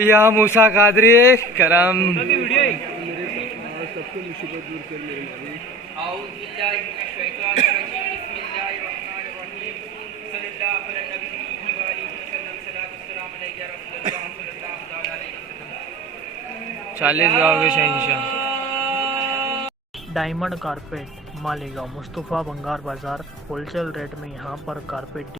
या मूसा कादरी करम चालीस गाँव के शहंशाह। डायमंड कारपेट मालेगांव मुस्तफ़ा बंगार बाजार होलसेल रेट में यहाँ पर कारपेट